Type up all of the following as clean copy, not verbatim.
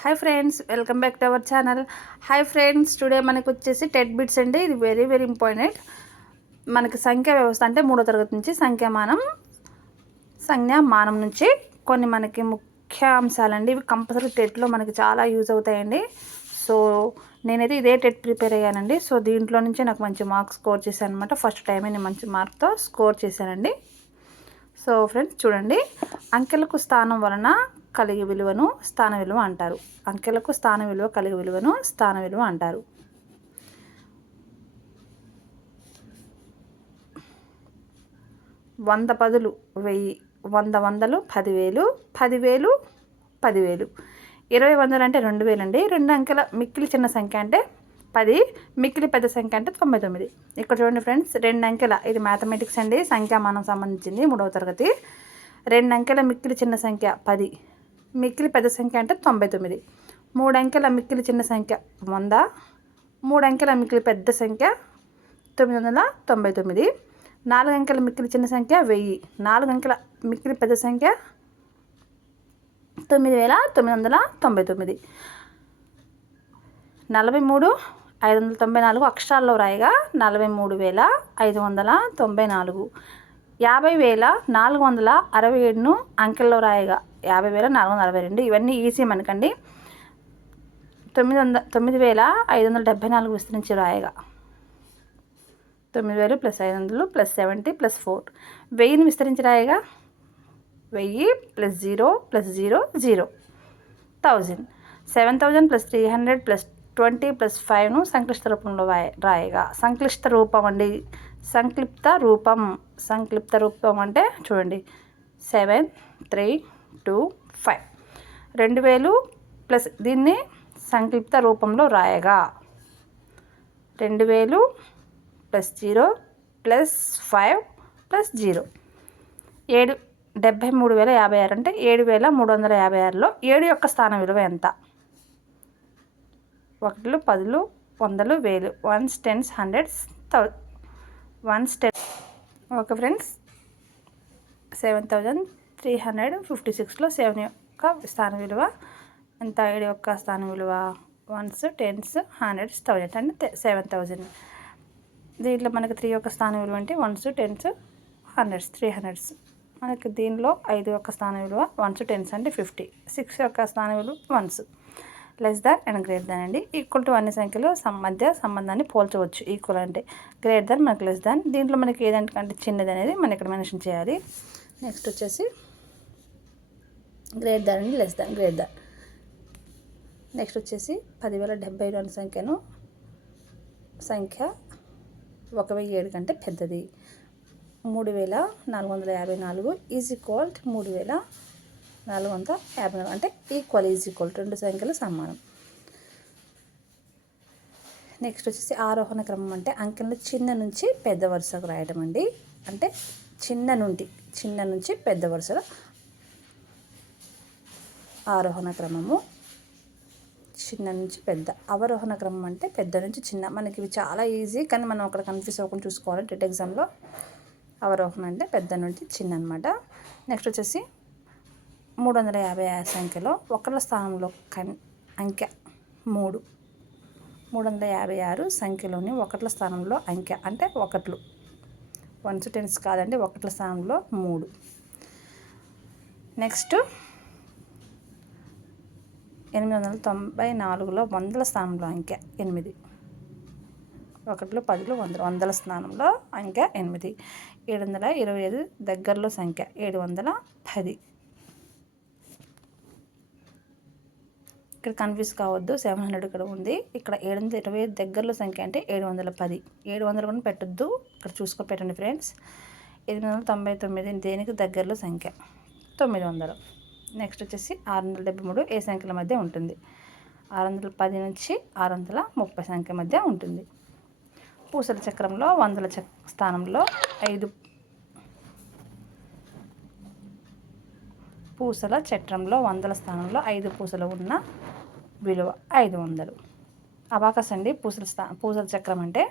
Hi friends, welcome back to our channel. Hi friends, today మనకు వచ్చేసి TET bits అండి. ఇది వెరీ వెరీ ఇంపార్టెంట్. మనకి సంఖ్యా వ్యవస్థ అంటే 3వ తరగతి నుంచి సంజ్ఞామానం నుంచి కొన్ని మనకి ముఖ్య అంశాలండి. ఇవి కంపల్సరీ టెట్లో మనకి చాలా యూజ్ అవుతాయండి. సో నేనైతే ఇదే టెట్ ప్రిపేర్ అయ్యానండి. సో దీంట్లో నుంచి నాకు మంచి మార్క్స్ స్కోర్ చేశాను అనమాట. ఫస్ట్ టైమే నేను మంచి మార్క్తో స్కోర్ చేశానండి. సో ఫ్రెండ్స్ చూడండి, అంకెలకు స్థానం వలన కలిగే విలువను స్థాన విలువ అంటారు. అంకెలకు స్థాన విలువ కలిగే విలువను స్థాన విలువ అంటారు. వంద పదులు 1000, 100 వందలు 10,000, 10,000 10,000, 20 వందలు అంటే 2,000 అండి. 2 అంకెల మిక్కిలి చిన్న సంఖ్య అంటే 10, మిక్కిలి పెద్ద సంఖ్య అంటే 99. ఇక్కడ చూడండి ఫ్రెండ్స్, 2 అంకెల, ఇది మ్యాథమెటిక్స్ అండి, సంఖ్యామానం సంబంధించింది 3వ తరగతి. 2 అంకెల మిక్కిలి చిన్న సంఖ్య 10, మిక్కిలి పెద్ద సంఖ్య అంటే 99. 3 అంకెల మిక్కిలి చిన్న సంఖ్య 100, 3 అంకెల మిక్కిలి పెద్ద సంఖ్య 999. 4 అంకెల మిక్కిలి చిన్న సంఖ్య 1000, 4 అంకెల మిక్కిలి పెద్ద సంఖ్య 9,999. 43,594 అక్షరాల్లో రాయగా 43,594. 50,467ను అంకెల్లో రాయగా 50,462. ఇవన్నీ ఈజీ మనకండి. 9,574 విస్తరించి రాయగా 9,000 + 500 + 70 + 4. 1000ని విస్తరించి రాయగా 1000 + 0 + 0 0. 1000. 7,000 + 300 + 20 + 5ను సంక్లిష్ట రూపంలో రాయగా, సంక్లిష్ట రూపం అండి, సంక్లిప్త రూపం అంటే చూడండి 7 3 2 5. 2,000 ప్లస్ దీన్ని సంక్లిప్త రూపంలో రాయగా 2,000 + 0 + 5 + 0. 73,056 అంటే 7,356లో 7 యొక్క స్థాన విలువ ఎంత? 1, 10, 100, 1000, 1s, 10s, 100s, 1000. Okay friends, 7,356లో 7 యొక్క స్థాన విలువ ఎంత? 7 యొక్క స్థాన విలువ 1s, 10s, 100s, 1000 అంటే 7,000. దీంట్లో మనకి 3 యొక్క స్థాన విలువ అంటే 1s, 10s, 100s, 300s. మనకి దీనిలో 5 యొక్క స్థాన విలువ 1s, 10s అంటే 50. 6 యొక్క స్థాన విలువ 1s. Less than and greater than అండి. ఈక్వల్ టు అన్ని సంఖ్యలు మధ్య సంబంధాన్ని పోల్చవచ్చు. ఈక్వల్ అంటే గ్రేటర్ దాన్, మనకి లెస్ దాన్. దీంట్లో మనకి ఏదంటే చిన్నది అనేది మనం ఇక్కడ మెన్షన్ చేయాలి. నెక్స్ట్ వచ్చేసి గ్రేటర్ దాన్ అండి, less than, greater than. Next వచ్చేసి 10,072 అనే సంఖ్య 1,007 కంటే పెద్దది. 3,454 ఈజ్ ఈక్వల్ 3,454 అంటే ఈక్వల్ ఈజ్ ఈక్వల్, రెండు సంఖ్యలు సమానం. నెక్స్ట్ వచ్చేసి ఆరోహణ క్రమం అంటే అంకెలను చిన్న నుంచి పెద్ద వరుసకు రాయటం అండి. అంటే చిన్న నుంచి పెద్ద వరుసలో ఆరోహణ క్రమము, చిన్న నుంచి పెద్ద. అవరోహణ క్రమం అంటే పెద్ద నుంచి చిన్న. మనకి ఇవి చాలా ఈజీ, కానీ మనం అక్కడ కన్ఫ్యూజ్ అవ్వకుండా చూసుకోవాలి టెట్ ఎగ్జామ్లో. అవరోహణ అంటే పెద్ద నుంచి చిన్న అనమాట. నెక్స్ట్ వచ్చేసి 356 సంఖ్యలో ఒకళ్ళ స్థానంలో అంకె 3. 356 సంఖ్యలోని ఒకట్ల స్థానంలో అంకె అంటే ఒకట్లు, 1s, 10s కాదండి, ఒకట్ల స్థానంలో 3. నెక్స్ట్ 894లో వందల స్థానంలో అంకె 8. 1, 10, 100, వందల స్థానంలో అంకె 8. 725 దగ్గరలో సంఖ్య 710. ఇక్కడ కన్ఫ్యూజ్ కావద్దు, 700 ఇక్కడ ఉంది. ఇక్కడ 725 దగ్గరలో సంఖ్య అంటే 710. 700 కూడా పెట్టద్దు, ఇక్కడ చూసుకొని పెట్టండి ఫ్రెండ్స్. 899 దేనికి దగ్గరలో సంఖ్య 900. నెక్స్ట్ వచ్చేసి 673 ఏ సంఖ్యల మధ్య ఉంటుంది? 610 నుంచి 630 సంఖ్య మధ్య ఉంటుంది. పూసల చక్రంలో వందల స్థానంలో 5. పూసల చట్రంలో వందల స్థానంలో 5 పూసలు ఉన్న విలువ 500. అబాకస్ అండి పూసల చక్రం అంటే.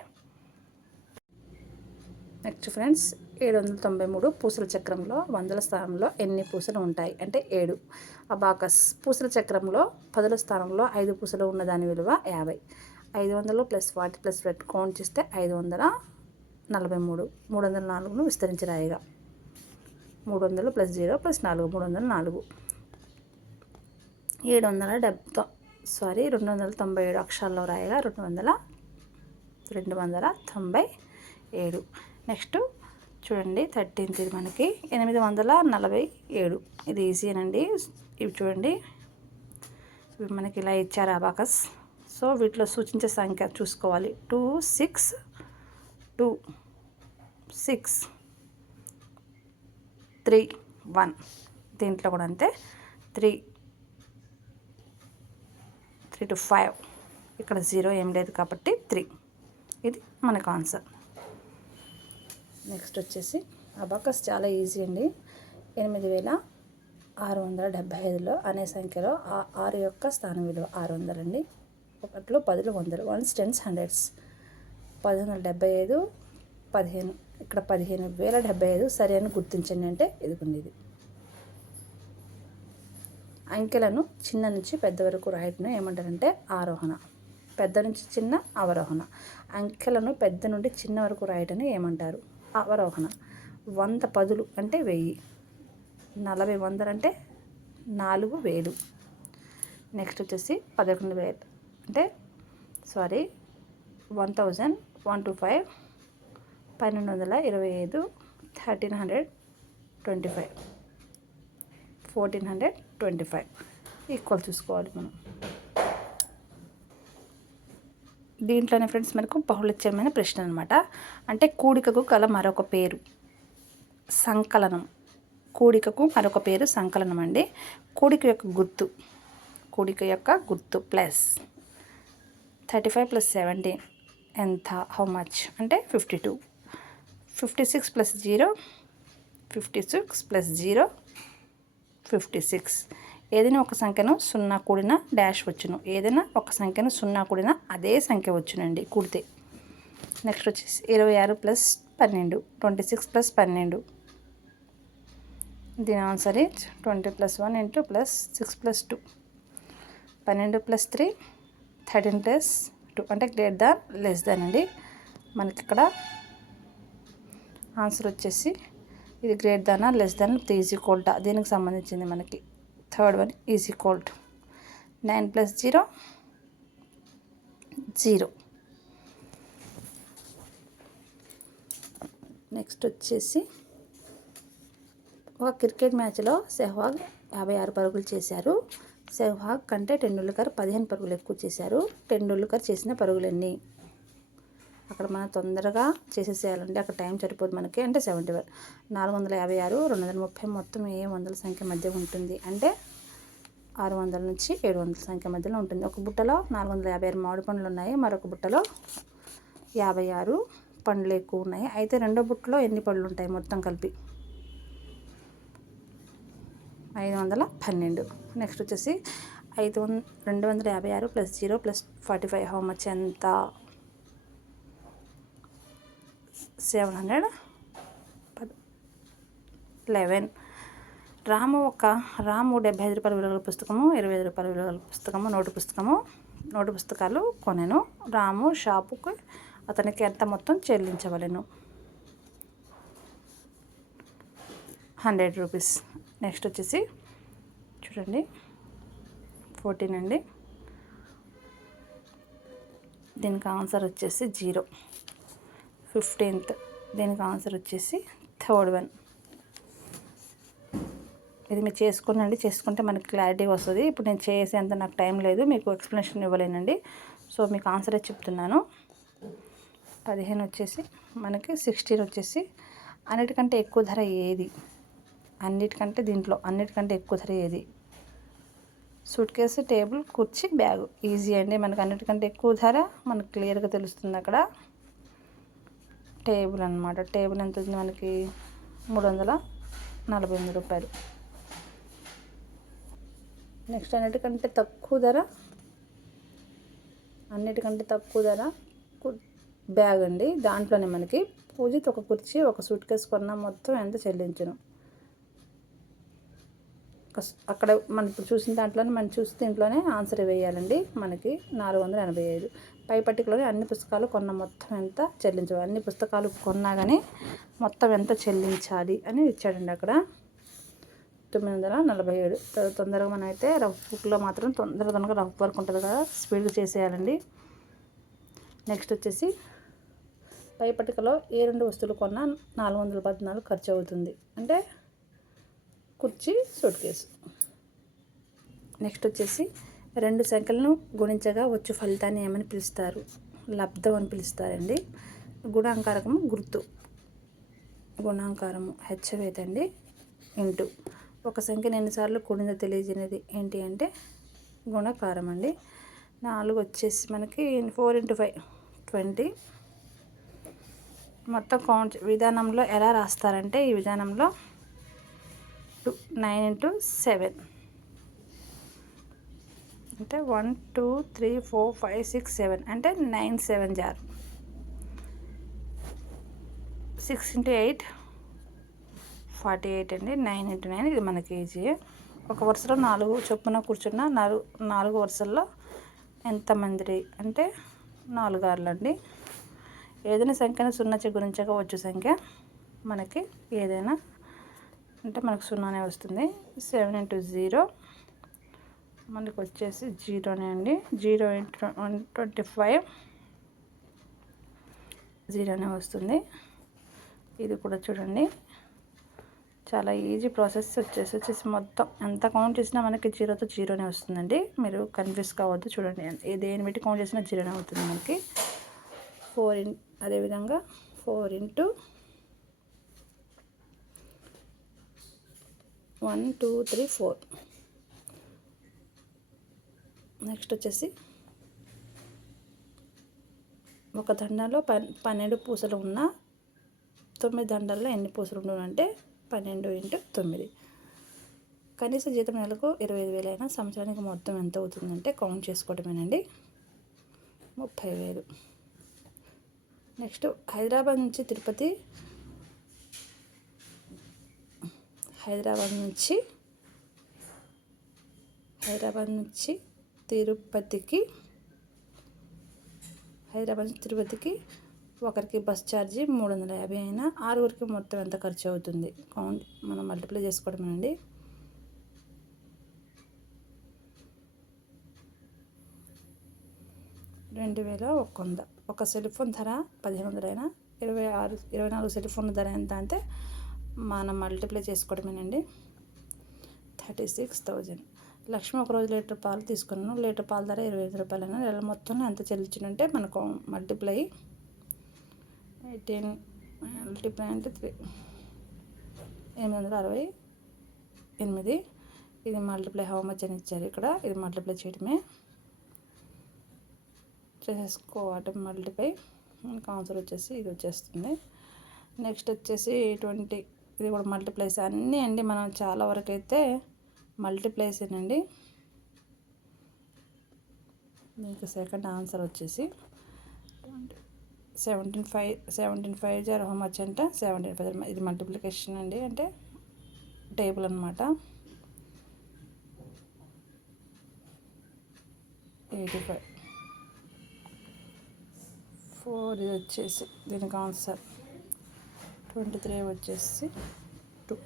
నెక్స్ట్ ఫ్రెండ్స్, 793 పూసల చక్రంలో వందల స్థానంలో ఎన్ని పూసలు ఉంటాయి అంటే 7. అబాకస్ పూసల చక్రంలో 10ల స్థానంలో 5 పూసలు ఉన్న దాని విలువ 50. 500 + 40 + 20 కౌంట్ చేస్తే 543. 304ను విస్తరించి రాయగా 300 + 0 + 4 304. 297 అక్షరాల్లో రాయగా 297. నెక్స్ట్ చూడండి 13th ఇది మనకి 847. ఇది ఈజీనండి. ఇవి చూడండి, ఇవి మనకి ఇలా ఇచ్చారు అబాకస్. సో వీటిలో సూచించే సంఖ్య చూసుకోవాలి. 2 6 2 6 3 1. దీంట్లో కూడా అంతే 3 to 5. ఇక్కడ 0 ఏం లేదు కాబట్టి 3. ఇది మనకు ఆన్సర్. నెక్స్ట్ వచ్చేసి అబాకస్ చాలా ఈజీ అండి. 8675లో అనే సంఖ్యలో 6 యొక్క స్థానం విలువ 600 అండి. 1లో 10లు 100, 1s 10s 100s. 1575 15. ఇక్కడ 15075 సరి అని గుర్తించండి అంటే ఇదిగోండి. ఇది అంకెలను చిన్న నుంచి పెద్ద వరకు రాయటం ఏమంటారంటే ఆరోహణ. పెద్ద నుంచి చిన్న అవరోహణ. అంకెలను పెద్ద నుండి చిన్న వరకు రాయటం ఏమంటారు అవరోహణ. 100 10లు అంటే 1000. 40 100 అంటే 4000. నెక్స్ట్ వచ్చేసి 11,000 అంటే 1000 125 1225 1325 1425 ఈక్వల్ చూసుకోవాలి మనం. దీంట్లోనే ఫ్రెండ్స్ మనకు బహుళచమైన ప్రశ్న అనమాట. అంటే కూడికకు గల మరొక పేరు సంకలనం. కూడికకు మరొక పేరు సంకలనం అండి. కూడిక యొక్క గుర్తు ప్లస్ 35 + 17 ఎంత హౌ మచ్ అంటే 52. 56 + 0 56 + 0 56. ఏదైనా ఒక సంఖ్యను 0 కూడిన డాష్ వచ్చును. ఏదైనా ఒక సంఖ్యను 0 కూడిన అదే సంఖ్య వచ్చునండి కూడితే. నెక్స్ట్ వచ్చేసి 26 + 12 26 + 12. దీని ఆన్సర్ 20 + 1 × +6 + 2 12 + 3 13 + 2 అంటే గ్రేటర్ దాన్ లెస్ దాన్ అండి. మనకి ఇక్కడ ఆన్సర్ వచ్చేసి ఇది greater than less than is equal to దీనికి సంబంధించింది. మనకి third one is equal to 9 + 0 0. Next వచ్చేసి ఒక క్రికెట్ మ్యాచ్లో సెహ్వాగ్ 56 పరుగులు చేశారు. సెహ్వాగ్ కంటే టెండూల్కర్ 15 పరుగులు ఎక్కువ చేశారు. టెండూల్కర్ చేసిన పరుగులు ఎన్ని? అక్కడ మనం తొందరగా చేసేసేయాలండి. అక్కడ టైం సరిపోదు మనకి. అంటే 71 456 230 మొత్తం ఏ వందల సంఖ్య మధ్య ఉంటుంది అంటే 600 నుంచి 700 సంఖ్య మధ్యలో ఉంటుంది. ఒక బుట్టలో 456 మామిడి పండ్లు ఉన్నాయి. మరొక బుట్టలో 56 పండ్లు ఎక్కువ ఉన్నాయి. అయితే రెండో బుట్టలో ఎన్ని పళ్ళు ఉంటాయి మొత్తం కలిపి? 512. నెక్స్ట్ వచ్చేసి 256 + 0 + 45 హౌ మచ్ ఎంత? 711. రాము 75 రూపాయల విలువల పుస్తకము, 25 రూపాయల విలువల పుస్తకము, నోటు పుస్తకాలు కొనెను. రాము షాపుకు అతనికి ఎంత మొత్తం చెల్లించవలెను? 100 రూపీస్. నెక్స్ట్ వచ్చేసి చూడండి 14 అండి. దీనికి ఆన్సర్ వచ్చేసి 0. 15th. దీనికి ఆన్సర్ వచ్చేసి థర్డ్ వన్. ఇది మీరు చేసుకుంటే మనకి క్లారిటీ వస్తుంది. ఇప్పుడు నేను చేసేంత నాకు టైం లేదు, మీకు ఎక్స్ప్లెనేషన్ ఇవ్వలేనండి. సో మీకు ఆన్సరే చెప్తున్నాను. 15 వచ్చేసి మనకి 16 వచ్చేసి అన్నిటికంటే ఎక్కువ ధర ఏది? అన్నిటికంటే ఎక్కువ ధర ఏది? సూట్ కేసు, టేబుల్, కుర్చీ, బ్యాగు. ఈజీ అండి. మనకు అన్నిటికంటే ఎక్కువ ధర మనకు క్లియర్గా తెలుస్తుంది. అక్కడ టేబుల్ అనమాట. టేబుల్ ఎంత ఉంది మనకి? 348 రూపాయలు. నెక్స్ట్ అన్నిటికంటే తక్కువ ధర బ్యాగ్ అండి. దాంట్లోనే మనకి పూజిత్ ఒక కుర్చీ ఒక సూట్ కేసు కొన్న మొత్తం ఎంత చెల్లించను. అక్కడ మనం ఇప్పుడు చూసిన దాంట్లోనే మనం చూసి దీంట్లోనే ఆన్సర్ వేయాలండి. మనకి 485. పై పట్టికలోనే అన్ని పుస్తకాలు కొన్న మొత్తం ఎంత చెల్లించాలి, అన్ని పుస్తకాలు కొన్నా కానీ మొత్తం ఎంత చెల్లించాలి అని ఇచ్చాడండి అక్కడ. 947. తొందరగా మనం అయితే రఫ్ బుక్లో మాత్రం తొందరగా రఫ్ వర్క్ ఉంటుంది కదా, స్పీడ్గా చేసేయాలండి. నెక్స్ట్ వచ్చేసి పై పట్టికలో ఏ 2 వస్తువులు కొన్నా 414 ఖర్చు అవుతుంది అంటే కుర్చీ సూట్ కేసు. నెక్స్ట్ వచ్చేసి 2 సంఖ్యలను గుణించగా వచ్చు ఫలితాన్ని ఏమని పిలుస్తారు? లబ్ధం అని పిలుస్తారండి. గుణాంకారకము గుర్తు, గుణాంకారము హెచ్చవేతండి ఇంటూ ఒక సంఖ్యను ఎన్నిసార్లు కూడిందో తెలియజేయనిది ఏంటి అంటే గుణకారం అండి. 4 వచ్చేసి మనకి 4 × 5 20. మొత్తం కౌంట్ విధానంలో ఎలా రాస్తారంటే ఈ విధానంలో 9 × 7 అంటే 1 2 3 4 5 6 7 అంటే 9 7 జార్. 6 × 8 48 అండి. 9 × 9 ఇది మనకి ఈజీ. ఒక వరుసలో 4 చొప్పున కూర్చున్న 4 వరుసల్లో ఎంతమంది అంటే 4 ఆరులు అండి. ఏదైనా సంఖ్యను 0 గుణించగా వచ్చు సంఖ్య మనకి ఏదైనా అంటే మనకు 0 వస్తుంది. 7 × 0 మనకి వచ్చేసి 0 అండి. 0 × 125 0 వస్తుంది. ఇది కూడా చూడండి చాలా ఈజీ ప్రాసెస్. వచ్చేసి మొత్తం ఎంత కౌంట్ చేసినా మనకి 0తో 0 వస్తుందండి. మీరు కన్ఫ్యూజ్ కావద్దు. చూడండి దేని పెట్టి కౌంట్ చేసినా 0 అవుతుంది మనకి. 4 అదేవిధంగా 4 × 1 2 3 4. నెక్స్ట్ వచ్చేసి ఒక దండాలో 12 పూసలు ఉన్న 9 దండాల్లో ఎన్ని పూసలు ఉండవు అంటే 12 × 9. కనీస జీతం నెలకు 25,000 అయినా సంవత్సరానికి మొత్తం ఎంత అవుతుందంటే కౌంట్ చేసుకోవడమేనండి 30,000. నెక్స్ట్ హైదరాబాద్ నుంచి తిరుపతికి 1 బస్ ఛార్జీ 350 అయినా 6 మొత్తం ఎంత ఖర్చు అవుతుంది కౌంట్ మనం మల్టిప్లై చేసుకోవడమేనండి. 2,100. ఒక సెల్ ఫోన్ ధర 1,500 అయినా 24 సెల్ ఫోన్ ధర ఎంత అంటే మనం మల్టిప్లై చేసుకోవడమేనండి 36,000. లక్ష్మి ఒక రోజు లీటర్ పాలు తీసుకున్నాను. లీటర్ పాల ధర 25 రూపాయలైనా నెల మొత్తంలో ఎంత చెల్లించినంటే మనకు మల్టిప్లై 18 అంటే 3 868. ఇది మల్టిప్లై హౌ మచ్ అని ఇచ్చారు ఇక్కడ. ఇది మల్టిప్లై చేయడమే చేసుకోవటం మల్టిప్లై. మనకు ఆన్సర్ వచ్చేసి ఇది వచ్చేస్తుంది. నెక్స్ట్ వచ్చేసి 20. ఇది కూడా మల్టిప్లైస్ అన్నీ అండి. మనం చాలా వరకు అయితే మల్టిప్లైస్ అండి. దీనికి సెకండ్ ఆన్సర్ వచ్చేసి 17 జార్ హౌ మచ్ అంటే 17. ఇది మల్టిప్లికేషన్ అండి, అంటే టేబుల్ అనమాట. 85. 4 ఇది వచ్చేసి దీనికి ఆన్సర్ 23 వచ్చేసి 2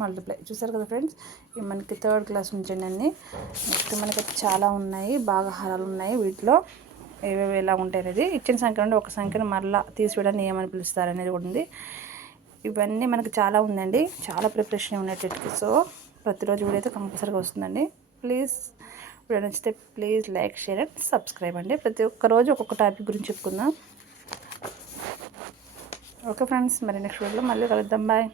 మల్టిప్లై. చూసారు కదా ఫ్రెండ్స్, ఇవి మనకి 3rd క్లాస్ నుంచి అన్నీ. నెక్స్ట్ మనకి చాలా ఉన్నాయి, భాగహారాలు ఉన్నాయి. వీటిలో ఏవేవి ఎలా ఉంటాయి అనేది ఇచ్చిన సంఖ్య నుండి ఒక సంఖ్యను మరలా తీసివేయడాన్ని ఏమని పిలుస్తారు అనేది కూడా ఉంది. ఇవన్నీ మనకి చాలా ఉందండి, చాలా ప్రిపరేషన్ ఉండేటట్టు. సో ప్రతిరోజు వీడియో అయితే కంపల్సరీగా వస్తుందండి. ప్లీజ్ వీడియో నచ్చితే please like, share and subscribe అండి. ప్రతి ఒక్క రోజు ఒక్కొక్క టాపిక్ గురించి చెప్పుకుందాం. ఓకే ఫ్రెండ్స్, మరి నెక్స్ట్ వీడియోలో మళ్ళీ కలుద్దాం. బాయ్.